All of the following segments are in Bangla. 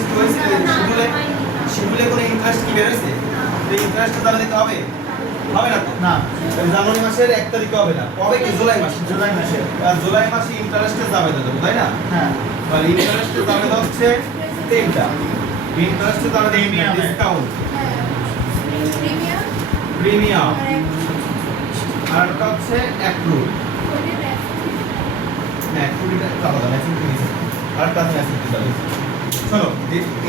ইন্টারেস্ট কি হয়েছে শিডিউলে কোনো ইন্টারেস্ট কি বের হয়েছে? তো ইন্টারেস্টটা তাহলে দিতে হবে না তো না জানুয়ারি মাসের 1 তারিখে হবে না, কবে কি জুলাই মাসে আর জুলাই মাসে ইন্টারেস্টে যাবে দেবো তাই না? হ্যাঁ তাহলে ইন্টারেস্টে যাবে হচ্ছে তিনটা। ইন্টারেস্টে যাবে ডিসকাউন্ট, প্রিমিয়াম আর একটা হচ্ছে অ্যাক্রুড। হ্যাঁ অ্যাক্রুডটা আলাদা ম্যাচিং ফিস আর একটা ম্যাচিং ফিস আছে। শোনো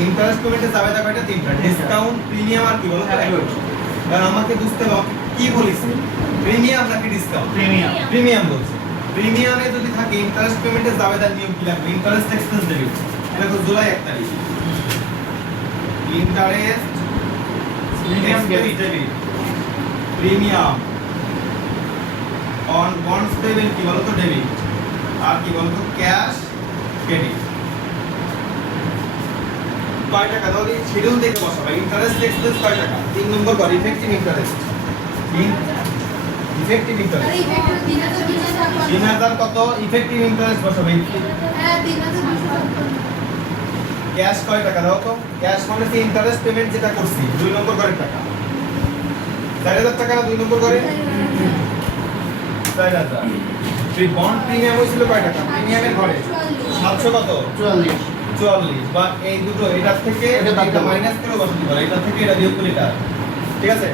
ইন্টারেস্ট পেমেন্টে যাবে এটা তিনটা, ডিসকাউন্ট, প্রিমিয়াম আর কি বলো তো অ্যাক্রুড। কারণ আমাকে বুঝতে হবে কি বলিস, প্রিমিয়াম নাকি ডিসকাউন্ট? প্রিমিয়াম বলছে। প্রিমিয়ামে যদি থাকে ইন্টারেস্ট পেমেন্টে যাবে তার নিয়ম কি লাগবে? ইন্টারেস্ট এক্সপেন্স ডেবিট, এটা তো জুলাই 1 তারিখ। Interest premium debit, premium on bonds payment কি বলো তো ডেবিট, আর কি বলো তো ক্যাশ ক্রেডিট। কয় টাকা দাও শিডিউল দেখে বসাবে। ইন্টারেস্ট এক্সপেন্স কয় টাকা? 3 নম্বর কর ইফেক্টিভ ইন্টারেস্ট। ইফেক্টিভ ইন্টারেস্ট 3000 কত? ইফেক্টিভ ইন্টারেস্ট বসাবে। হ্যাঁ 3200 ক্যাশ কয় টাকা দাও তো? ক্যাশ মানে কি ইন্টারেস্ট পেমেন্ট যেটা করছি 2 নম্বর করে টাকা। 4000 টাকা না 2 নম্বর করে 4000। এই বন্ড প্রিমিয়াম হইছিল কয় টাকা? প্রিমিয়ামের ঘরে 700 কত? 44 বা এই দুটো এটার থেকে এটা মাইনাস করে বসাতে পারে, এটা থেকে এটা বিয়োগ করে এটা, ঠিক আছে?